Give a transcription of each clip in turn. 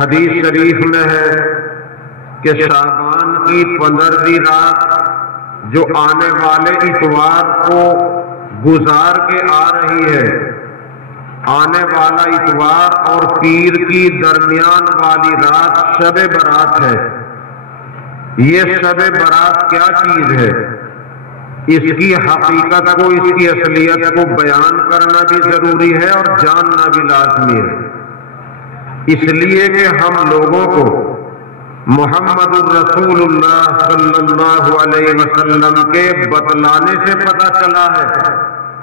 حدیث شریف میں ہے کہ شعبان کی 15ویں رات جو آنے والے اتوار کو گزار کے آ رہی ہے، آنے والا اتوار اور پیر کی درمیان والی رات شب برات ہے۔ یہ شب برات کیا چیز ہے، اس کی حقیقت کو، اس کی اصلیت کو بیان کرنا بھی ضروری ہے اور جاننا بھی لازمی ہے، اس لیے کہ ہم لوگوں کو محمد الرسول اللہ صلی اللہ علیہ وسلم کے بتلانے سے پتہ چلا ہے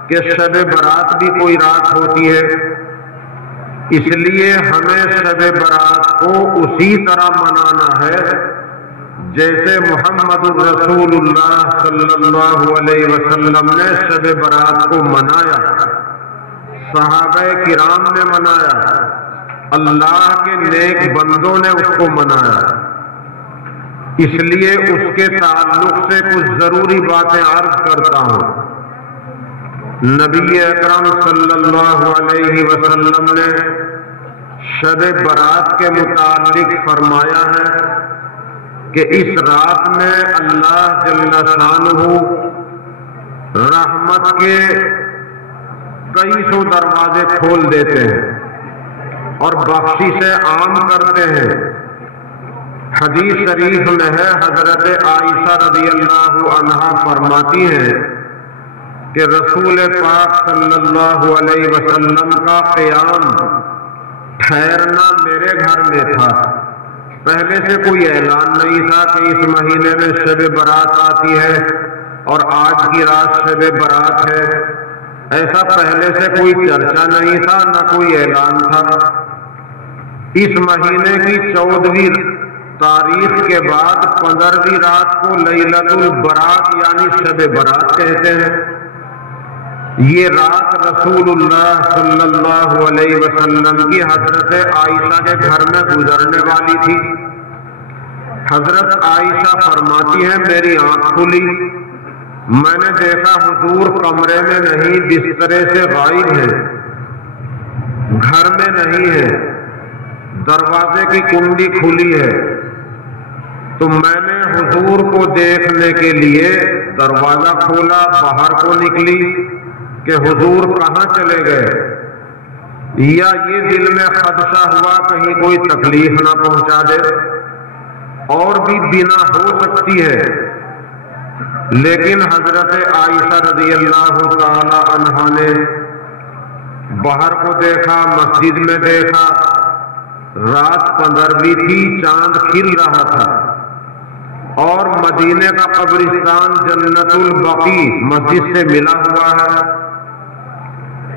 کہ شب برات بھی کوئی رات ہوتی ہے۔ اس لیے ہمیں شب برات کو اسی طرح منانا ہے جیسے محمد الرسول اللہ صلی اللہ علیہ وسلم نے شب برات کو منایا، صحابہ کرام نے منایا، اللہ کے نیک بندوں نے اس کو منایا۔ اس لیے اس کے تعلق سے کچھ ضروری باتیں عرض کرتا ہوں۔ نبی اکرم صلی اللہ علیہ وسلم نے شب برات کے متعلق فرمایا ہے کہ اس رات میں اللہ جل شانہ رحمت کے کئی سو دروازے کھول دیتے ہیں اور بخشش عام کرتے ہیں۔ حدیث شریف میں ہے، حضرت عائشہ رضی اللہ عنہا فرماتی ہیں کہ رسول پاک صلی اللہ علیہ وسلم کا قیام ٹھہرنا میرے گھر میں تھا۔ پہلے سے کوئی اعلان نہیں تھا کہ اس مہینے میں شب برات آتی ہے اور آج کی رات شب برات ہے، ایسا پہلے سے کوئی چرچا نہیں تھا، نہ کوئی اعلان تھا۔ اس مہینے کی 14ویں تاریخ کے بعد 15ویں رات کو لیلۃ البرات یعنی شب برات کہتے ہیں۔ یہ رات رسول اللہ صلی اللہ علیہ وسلم کی حضرت عائشہ کے گھر میں گزرنے والی تھی۔ حضرت عائشہ فرماتی ہیں میری آنکھ کھلی، میں نے دیکھا حضور کمرے میں نہیں، بسترے سے غائب ہیں، گھر میں نہیں ہے، دروازے کی کنڈی کھلی ہے۔ تو میں نے حضور کو دیکھنے کے لیے دروازہ کھولا، باہر کو نکلی کہ حضور کہاں چلے گئے، یا یہ دل میں خدشہ ہوا کہیں کوئی تکلیف نہ پہنچا دے، اور بھی بنا ہو سکتی ہے۔ لیکن حضرت عائشہ رضی اللہ تعالی عنہا نے باہر کو دیکھا، مسجد میں دیکھا، رات 15ویں تھی، چاند کھل رہا تھا اور مدینے کا قبرستان جنت البقیع مسجد سے ملا ہوا ہے۔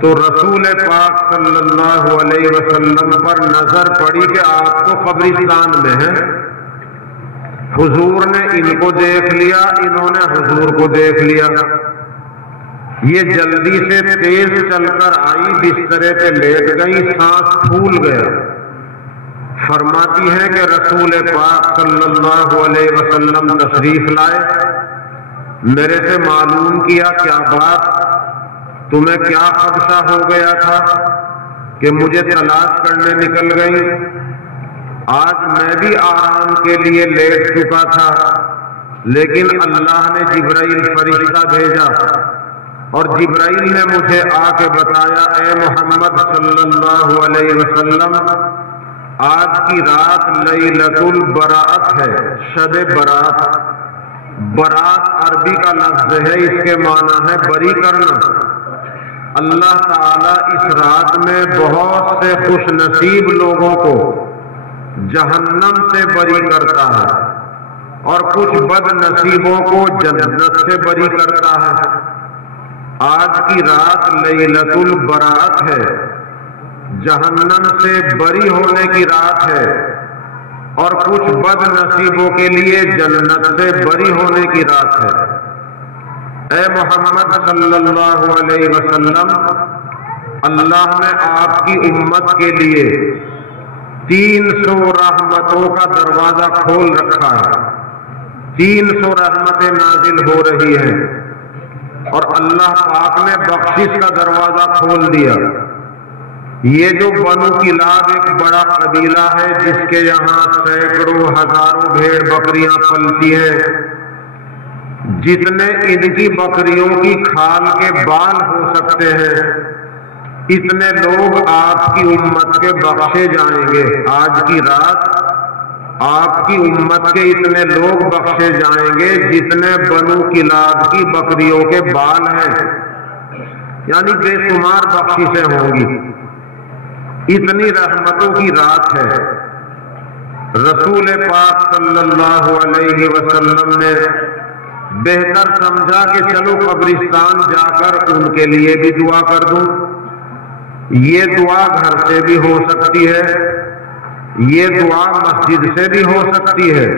تو رسول پاک صلی اللہ علیہ وسلم پر نظر پڑی کہ آپ تو قبرستان میں ہیں۔ حضور نے ان کو دیکھ لیا، انہوں نے حضور کو دیکھ لیا۔ یہ جلدی سے تیز چل کر آئی، بسترے پہ لیٹ گئی، سانس پھول گیا۔ فرماتی ہے کہ رسول پاک صلی اللہ علیہ وسلم تشریف لائے، میرے سے معلوم کیا کیا بات، تمہیں کیا خدشہ ہو گیا تھا کہ مجھے تلاش کرنے نکل گئی؟ آج میں بھی آرام کے لیے لیٹ چکا تھا، لیکن اللہ نے جبرائیل فرشتہ بھیجا اور جبرائیل نے مجھے آ کے بتایا اے محمد صلی اللہ علیہ وسلم، آج کی رات لیلۃ البراءت ہے، شب برات۔ برات عربی کا لفظ ہے، اس کے معنی ہے بری کرنا۔ اللہ تعالیٰ اس رات میں بہت سے خوش نصیب لوگوں کو جہنم سے بری کرتا ہے اور کچھ بد نصیبوں کو جنت سے بری کرتا ہے۔ آج کی رات لیلۃ البراءت ہے، جہنم سے بری ہونے کی رات ہے اور کچھ بد نصیبوں کے لیے جنت سے بری ہونے کی رات ہے۔ اے محمد صلی اللہ علیہ وسلم، اللہ نے آپ کی امت کے لیے 300 رحمتوں کا دروازہ کھول رکھا ہے، 300 رحمتیں نازل ہو رہی ہیں اور اللہ پاک نے بخشش کا دروازہ کھول دیا۔ یہ جو بنو کلاب ایک بڑا قبیلہ ہے جس کے یہاں سینکڑوں ہزاروں بھیڑ بکریاں پلتی ہیں، جتنے ان کی بکریوں کی کھال کے بال ہو سکتے ہیں اتنے لوگ آپ کی امت کے بخشے جائیں گے۔ آج کی رات آپ کی امت کے اتنے لوگ بخشے جائیں گے جتنے بنو کلاب کی بکریوں کے بال ہیں، یعنی بے شمار بخششیں ہوں گی۔ اتنی رحمتوں کی رات ہے۔ رسول پاک صلی اللہ علیہ وسلم نے بہتر سمجھا کہ چلو قبرستان جا کر ان کے لیے بھی دعا کر دوں۔ یہ دعا گھر سے بھی ہو سکتی ہے، یہ دعا مسجد سے بھی ہو سکتی ہے،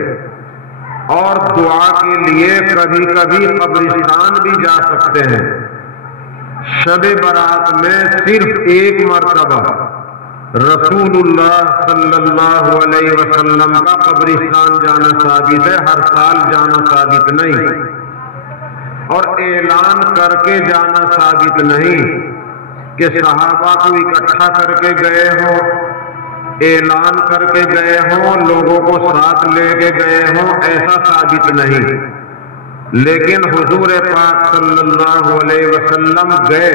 اور دعا کے لیے کبھی کبھی قبرستان بھی جا سکتے ہیں۔ شب برات میں صرف ایک مرتبہ رسول اللہ صلی اللہ علیہ وسلم کا قبرستان جانا ثابت ہے، ہر سال جانا ثابت نہیں، اور اعلان کر کے جانا ثابت نہیں کہ صحابہ کو اکٹھا کر کے گئے ہوں، اعلان کر کے گئے ہوں، لوگوں کو ساتھ لے کے گئے ہوں، ایسا ثابت نہیں۔ لیکن حضور پاک صلی اللہ علیہ وسلم گئے،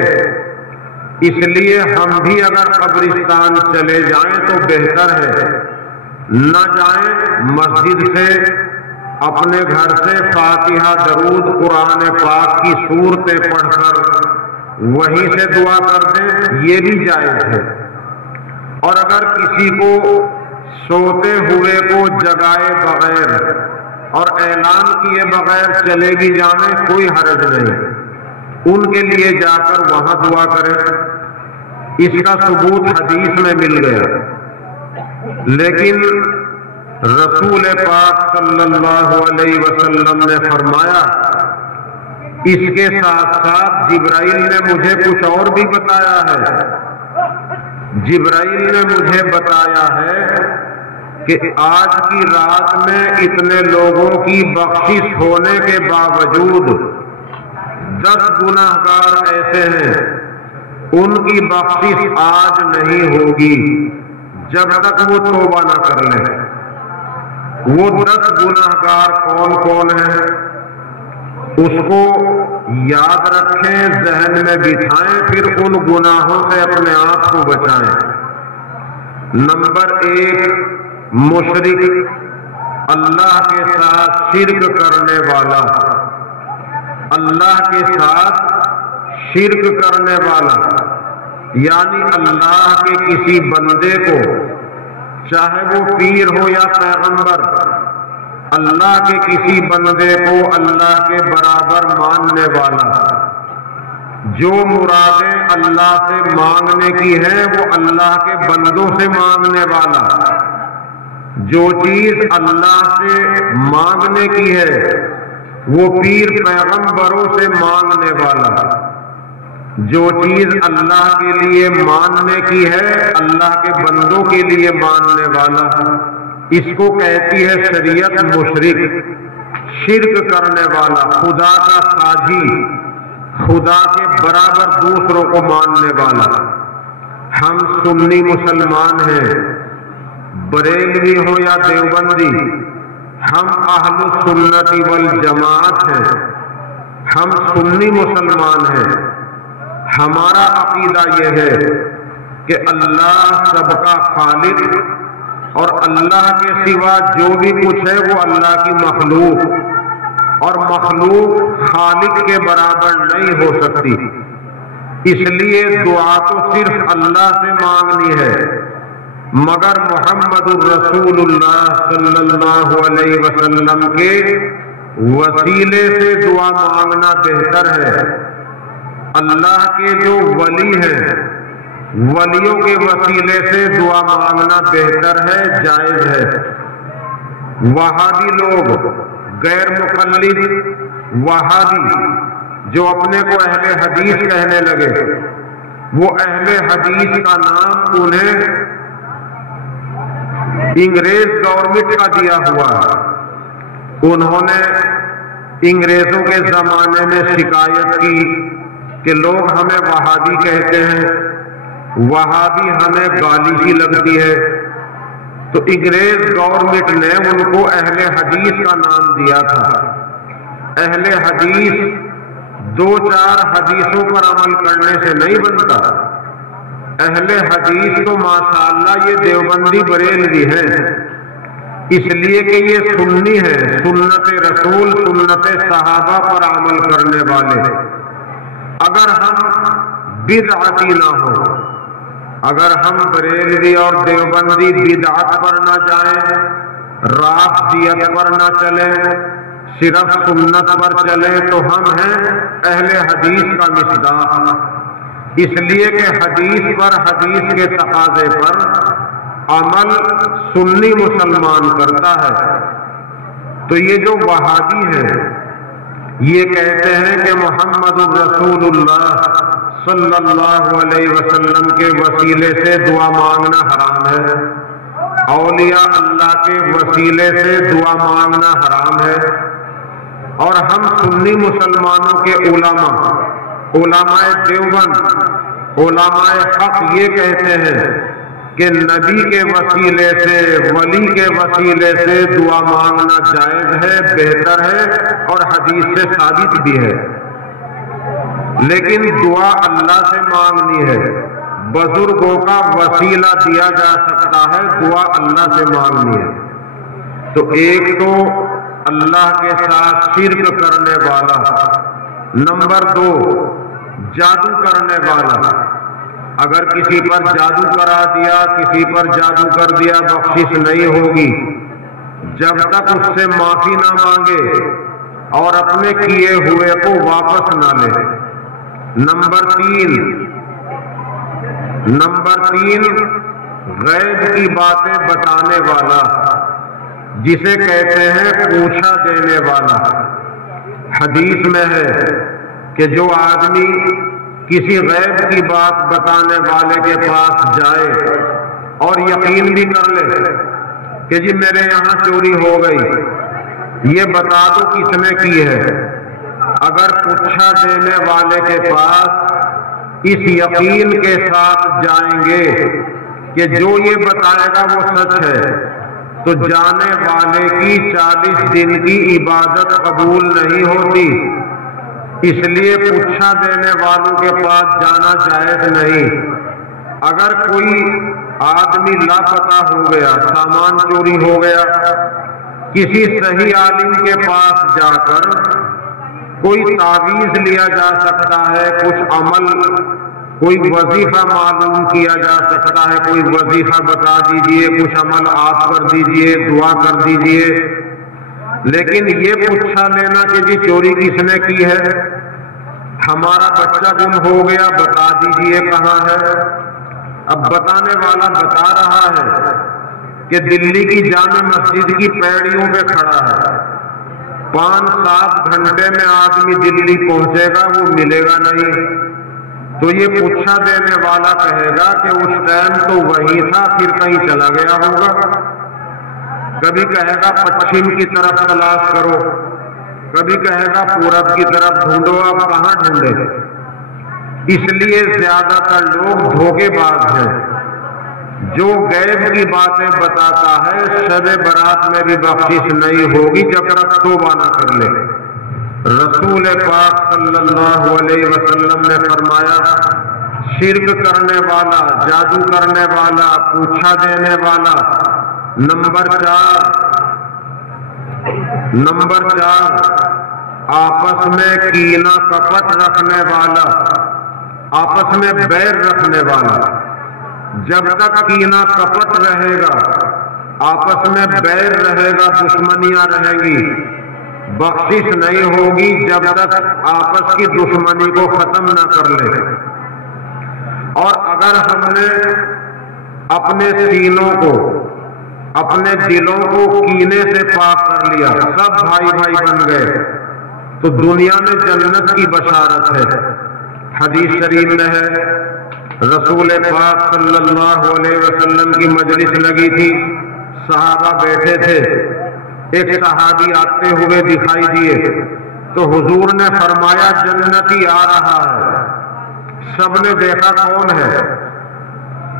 اس لیے ہم بھی اگر قبرستان چلے جائیں تو بہتر ہے، نہ جائیں مسجد سے اپنے گھر سے فاتحہ درود قرآن پاک کی سورتیں پڑھ کر وہیں سے دعا کر دیں، یہ بھی جائز ہے۔ اور اگر کسی کو سوتے ہوئے کو جگائے بغیر اور اعلان کیے بغیر چلے بھی جانے کوئی حرج نہیں، ان کے لیے جا کر وہاں دعا کریں، اس کا ثبوت حدیث میں مل گیا۔ لیکن رسول پاک صلی اللہ علیہ وسلم نے فرمایا، اس کے ساتھ ساتھ جبرائیل نے مجھے کچھ اور بھی بتایا ہے۔ جبرائیل نے مجھے بتایا ہے کہ آج کی رات میں اتنے لوگوں کی بخشش ہونے کے باوجود 10 گناہگار ایسے ہیں ان کی بخشش آج نہیں ہوگی جب تک وہ توبہ نہ کر لیں۔ وہ 10 گناہگار کون کون ہیں اس کو یاد رکھیں، ذہن میں بٹھائیں، پھر ان گناہوں سے اپنے آپ کو بچائیں۔ نمبر 1، مشرک، اللہ کے ساتھ شرک کرنے والا، اللہ کے ساتھ شرک کرنے والا، یعنی اللہ کے کسی بندے کو، چاہے وہ پیر ہو یا پیغمبر، اللہ کے کسی بندے کو اللہ کے برابر ماننے والا، جو مرادیں اللہ سے مانگنے کی ہیں وہ اللہ کے بندوں سے مانگنے والا، جو چیز اللہ سے مانگنے کی ہے وہ پیر پیغمبروں سے مانگنے والا، جو چیز اللہ کے لیے ماننے کی ہے اللہ کے بندوں کے لیے ماننے والا، اس کو کہتی ہے شریعت مشرک، شرک کرنے والا، خدا کا ساجی، خدا کے برابر دوسروں کو ماننے والا۔ ہم سنی مسلمان ہیں، بریلوی ہو یا دیوبندی، ہم اہل السنت والجماعت ہیں، ہم سنی مسلمان ہیں۔ ہمارا عقیدہ یہ ہے کہ اللہ سب کا خالق، اور اللہ کے سوا جو بھی کچھ ہے وہ اللہ کی مخلوق، اور مخلوق خالق کے برابر نہیں ہو سکتی، اس لیے دعا تو صرف اللہ سے مانگنی ہے، مگر محمد الرسول اللہ صلی اللہ علیہ وسلم کے وسیلے سے دعا مانگنا بہتر ہے۔ اللہ کے جو ولی ہیں ولیوں کے وسیلے سے دعا مانگنا بہتر ہے، جائز ہے۔ وہابی لوگ، غیر مقلد وہابی جو اپنے کو اہل حدیث کہنے لگے، وہ اہل حدیث کا نام انہیں انگریز گورنمنٹ کا دیا ہوا ہے۔ انہوں نے انگریزوں کے زمانے میں شکایت کی کہ لوگ ہمیں وہابی کہتے ہیں، وہابی ہمیں گالی سی لگتی ہے، تو انگریز گورنمنٹ نے ان کو اہل حدیث کا نام دیا تھا۔ اہل حدیث دو چار حدیثوں پر عمل کرنے سے نہیں بنتا۔ اہل حدیث تو ماشاءاللہ یہ دیوبندی بریلوی ہیں، اس لیے کہ یہ سنی ہے، سنت رسول سنت صحابہ پر عمل کرنے والے۔ اگر ہم بدعتی نہ ہو، اگر ہم بریلوی اور دیوبندی بدعت پر نہ جائیں، رافضیت پر نہ چلیں، صرف سنت پر چلیں، تو ہم ہیں اہل حدیث کا مصداق۔ اس لیے کہ حدیث پر، حدیث کے تقاضے پر عمل سنی مسلمان کرتا ہے۔ تو یہ جو وہابی ہیں یہ کہتے ہیں کہ محمد الرسول اللہ صلی اللہ علیہ وسلم کے وسیلے سے دعا مانگنا حرام ہے، اولیاء اللہ کے وسیلے سے دعا مانگنا حرام ہے۔ اور ہم سنی مسلمانوں کے علماء، علماء دیوبند، علماء حق یہ کہتے ہیں کہ نبی کے وسیلے سے، ولی کے وسیلے سے دعا مانگنا جائز ہے، بہتر ہے اور حدیث سے ثابت بھی ہے۔ لیکن دعا اللہ سے مانگنی ہے، بزرگوں کا وسیلہ دیا جا سکتا ہے، دعا اللہ سے مانگنی ہے۔ تو ایک تو اللہ کے ساتھ شرک کرنے والا، نمبر دو جادو کرنے والا۔ اگر کسی پر جادو کرا دیا، کسی پر جادو کر دیا، بخشش نہیں ہوگی جب تک اس سے معافی نہ مانگے اور اپنے کیے ہوئے کو واپس نہ لے۔ نمبر تین غیب کی باتیں بتانے والا، جسے کہتے ہیں پوچھا دینے والا۔ حدیث میں ہے کہ جو آدمی کسی غیب کی بات بتانے والے کے پاس جائے اور یقین بھی کر لے کہ جی میرے یہاں چوری ہو گئی، یہ بتا دو کس نے کی ہے، اگر پوچھا دینے والے کے پاس اس یقین کے ساتھ جائیں گے کہ جو یہ بتائے گا وہ سچ ہے، تو جانے والے کی 40 دن کی عبادت قبول نہیں ہوتی۔ اس لیے پوچھا دینے والوں کے پاس جانا جائز نہیں۔ اگر کوئی آدمی لاپتہ ہو گیا، سامان چوری ہو گیا، کسی صحیح عالم کے پاس جا کر کوئی تعویذ لیا جا سکتا ہے، کچھ عمل، کوئی وظیفہ معلوم کیا جا سکتا ہے، کوئی وظیفہ بتا دیجئے، کچھ عمل آپ کر دیجئے، دعا کر دیجئے۔ لیکن یہ پوچھا لینا کہ جی چوری کس نے کی ہے، ہمارا بچہ گم ہو گیا، بتا دیجئے کہاں ہے۔ اب بتانے والا بتا رہا ہے کہ دلی کی جامع مسجد کی پیڑیوں پہ کھڑا ہے، 5-7 گھنٹے میں آدمی دلی پہنچے گا، وہ ملے گا نہیں۔ تو یہ پوچھا دینے والا کہے گا کہ اس ٹائم تو وہی تھا، پھر کہیں چلا گیا ہوگا۔ کبھی کہے گا پچھم کی طرف تلاش کرو، کبھی کہے گا پورب کی طرف ڈھونڈو، اب کہاں ڈھونڈے۔ اس لیے زیادہ تر لوگ دھوکے باز ہیں۔ جو غیب کی باتیں بتاتا ہے، شب برات میں بھی بخشش نہیں ہوگی جب تک توبہ نہ کر لے۔ رسول پاک صلی اللہ علیہ وسلم نے فرمایا، شرک کرنے والا، جادو کرنے والا، پوچھا دینے والا، نمبر 4 آپس میں کینہ کپٹ رکھنے والا، آپس میں بیر رکھنے والا۔ جب تک کینہ کپٹ رہے گا، آپس میں بیر رہے گا، دشمنیاں رہیں گی، بخشش نہیں ہوگی جب تک آپس کی دشمنی کو ختم نہ کر لے۔ اور اگر ہم نے اپنے سینوں کو، اپنے دلوں کو کینے سے پاک کر لیا، سب بھائی بھائی بن گئے، تو دنیا میں جنت کی بشارت ہے۔ حدیث شریف میں ہے، رسول پاک صلی اللہ علیہ وسلم کی مجلس لگی تھی، صحابہ بیٹھے تھے، ایک صحابی آتے ہوئے دکھائی دیے، تو حضور نے فرمایا جنتی آ رہا ہے۔ سب نے دیکھا کون ہے،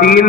3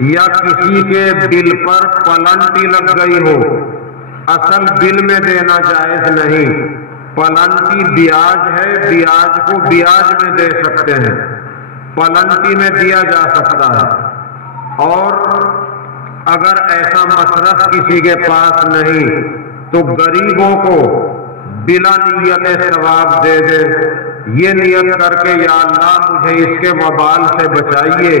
یا کسی کے بل پر پلنٹی لگ گئی ہو، اصل بل میں دینا جائز نہیں، پلنٹی بیاج ہے، بیاج کو بیاج میں دے سکتے ہیں، پلنٹی میں دیا جا سکتا ہے۔ اور اگر ایسا مصرف کسی کے پاس نہیں تو غریبوں کو بلا نیت ثواب دے دے، یہ نیت کر کے یا اللہ مجھے اس کے وبال سے بچائیے،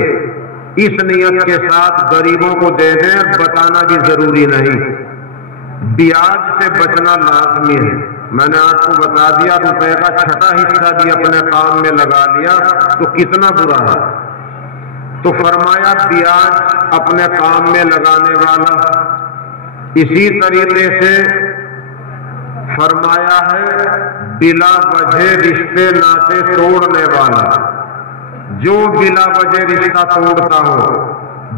اس نیت کے ساتھ غریبوں کو دے دیں، بتانا بھی ضروری نہیں۔ بیاج سے بچنا لازمی ہے۔ میں نے آپ کو بتا دیا، روپے کا چھٹا حصہ بھی اپنے کام میں لگا لیا تو کتنا برا ہے۔ تو فرمایا بیاج اپنے کام میں لگانے والا، اسی طریقے سے فرمایا ہے بلا وجہ رشتے ناطے توڑنے والا، جو بلا وجہ رشتہ توڑتا ہو،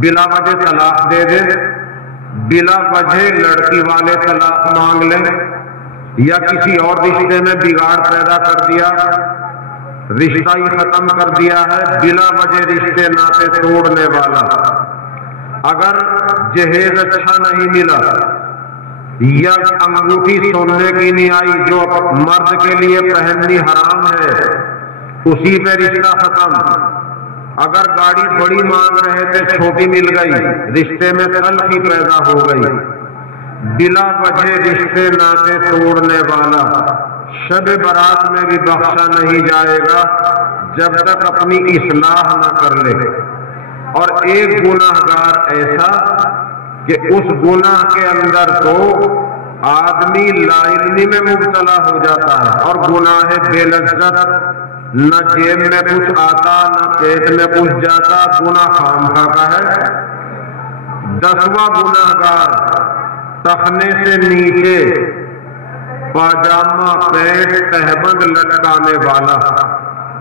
بلا وجہ طلاق دے دے، بلا وجہ لڑکی والے طلاق مانگ لیں یا کسی اور رشتے میں بگاڑ پیدا کر دیا، رشتہ ہی ختم کر دیا ہے، بلا وجہ رشتے ناطے توڑنے والا۔ اگر جہیز اچھا نہیں ملا یا انگوٹھی سونے کی نہیں آئی جو مرد کے لیے پہننی حرام ہے، اسی پہ رشتہ ختم۔ اگر گاڑی بڑی مانگ رہے تھے، چھوٹی مل گئی، رشتے میں تلخی پیدا ہو گئی۔ بلا وجہ رشتے ناطے توڑنے والا شب برات میں بھی بخشا نہیں جائے گا جب تک اپنی اصلاح نہ کر لے۔ اور ایک گناہ گار ایسا کہ اس گناہ کے اندر تو آدمی لا علمی میں مبتلا ہو جاتا ہے، اور گناہ بے لذت، نہ جیب میں کچھ آتا نہ پیٹ میں کچھ جاتا، گناہ خامخواہ کا ہے۔ 10واں گناہ گار ٹخنے سے نیچے پاجامہ پینٹ تہبند لٹکانے والا۔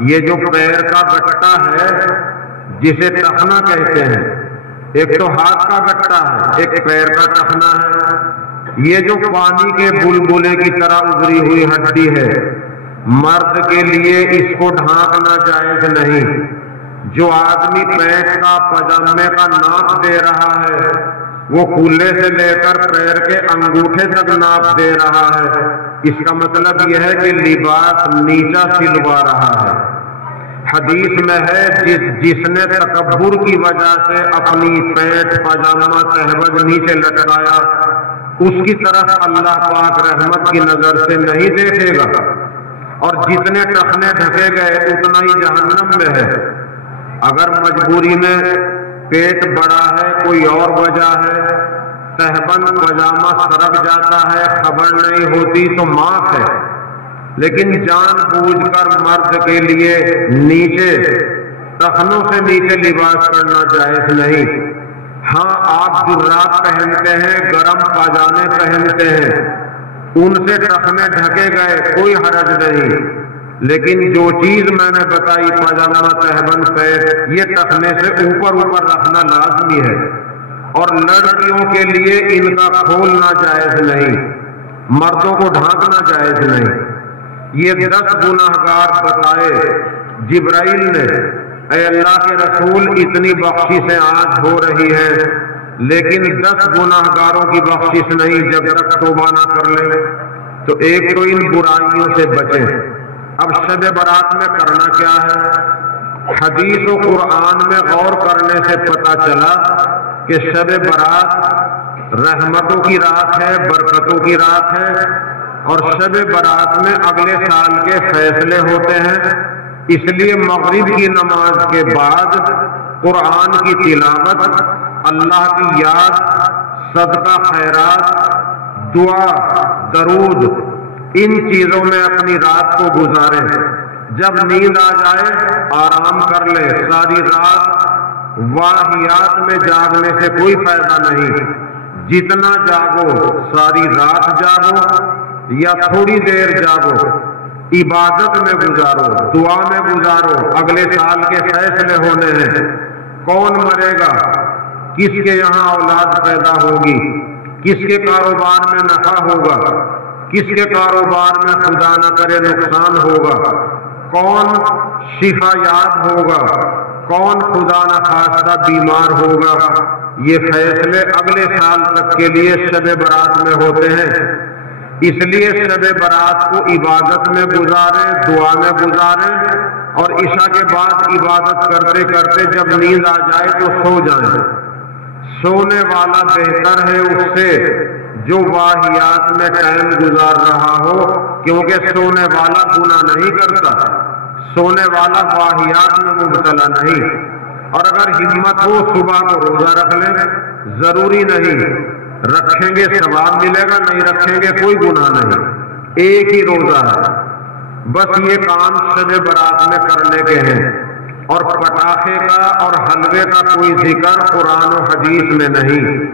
یہ جو پیر کا گٹا ہے جسے ٹخنا کہتے ہیں، ایک تو ہاتھ کا گٹا ہے، ایک پیر کا ٹخنا ہے۔ یہ جو پانی کے بلبلے کی طرح ابری ہوئی ہڈی ہے، مرد کے لیے اس کو ڈھانکنا جائز نہیں۔ جو آدمی پینٹ کا پاجامے کا ناپ دے رہا ہے، وہ کولے سے لے کر پیر کے انگوٹھے تک ناپ دے رہا ہے، اس کا مطلب یہ ہے کہ لباس نیچا سلوا رہا ہے۔ حدیث میں ہے جس نے تکبر کی وجہ سے اپنی پینٹ پاجامہ تہبند نیچے لٹکایا، اس کی طرف اللہ پاک رحمت کی نظر سے نہیں دیکھے گا، اور جتنے ٹخنے ڈھکے گئے اتنا ہی جہنم میں ہے۔ اگر مجبوری میں پیٹ بڑا ہے، کوئی اور وجہ ہے، تہبند پاجامہ سرک جاتا ہے، خبر نہیں ہوتی تو معاف ہے، لیکن جان بوجھ کر مرد کے لیے نیچے ٹخنوں سے نیچے لباس کرنا جائز نہیں۔ ہاں آپ جرات پہنتے ہیں، گرم پاجامے پہنتے ہیں، ان سے ٹخنے ڈھکے گئے کوئی حرج نہیں، لیکن جو چیز میں نے بتائی پاجامہ تہبند پیر، یہ ٹخنے سے اوپر رکھنا لازمی ہے۔ اور لڑکیوں کے لیے ان کا کھولنا جائز نہیں، مردوں کو ڈھانکنا جائز نہیں۔ یہ 10 گناہ گار بتائے جبرائیل نے، اے اللہ کے رسول اتنی بخششیں آج ہو رہی ہے، لیکن 10 گناہ گاروں کی بخشش نہیں جب تک توبہ نہ کر لیں۔ تو ایک تو ان برائیوں سے بچیں۔ اب شب برات میں کرنا کیا ہے؟ حدیث و قرآن میں غور کرنے سے پتہ چلا کہ شب برات رحمتوں کی رات ہے، برکتوں کی رات ہے، اور شب برات میں اگلے سال کے فیصلے ہوتے ہیں۔ اس لیے مغرب کی نماز کے بعد قرآن کی تلاوت، اللہ کی یاد، صدقہ خیرات، دعا، درود، ان چیزوں میں اپنی رات کو گزاریں۔ جب نیند آ جائے آرام کر لیں، ساری رات واہیات میں جاگنے سے کوئی فائدہ نہیں۔ جتنا جاگو ساری رات جاگو یا تھوڑی دیر جاگو، عبادت میں گزارو، دعا میں گزارو۔ اگلے سال کے فیصلے ہونے ہیں، کون مرے گا، کس کے یہاں اولاد پیدا ہوگی، کس کے کاروبار میں نفع ہوگا، کس کے کاروبار میں خدا نہ کرے نقصان ہوگا، کون شفا یاب ہوگا، کون خدا نہ خواستہ بیمار ہوگا، یہ فیصلے اگلے سال تک کے لیے شب برات میں ہوتے ہیں۔ اس لیے شب برات کو عبادت میں گزاریں، دعا میں گزاریں، اور عشاء کے بعد عبادت کرتے کرتے جب نیند آ جائے تو سو جائیں۔ سونے والا بہتر ہے اس سے جو واہیات میں ٹائم گزار رہا ہو، کیونکہ سونے والا گناہ نہیں کرتا، سونے والا واہیات میں مبتلا نہیں۔ اور اگر ہمت ہو صبح کو روزہ رکھ لیں، ضروری نہیں، رکھیں گے ثواب ملے گا، نہیں رکھیں گے کوئی گناہ نہیں، ایک ہی روزہ ہے۔ بس یہ کام شب برات میں کرنے کے ہیں، اور پٹاخے کا اور حلوے کا کوئی ذکر قرآن و حدیث میں نہیں۔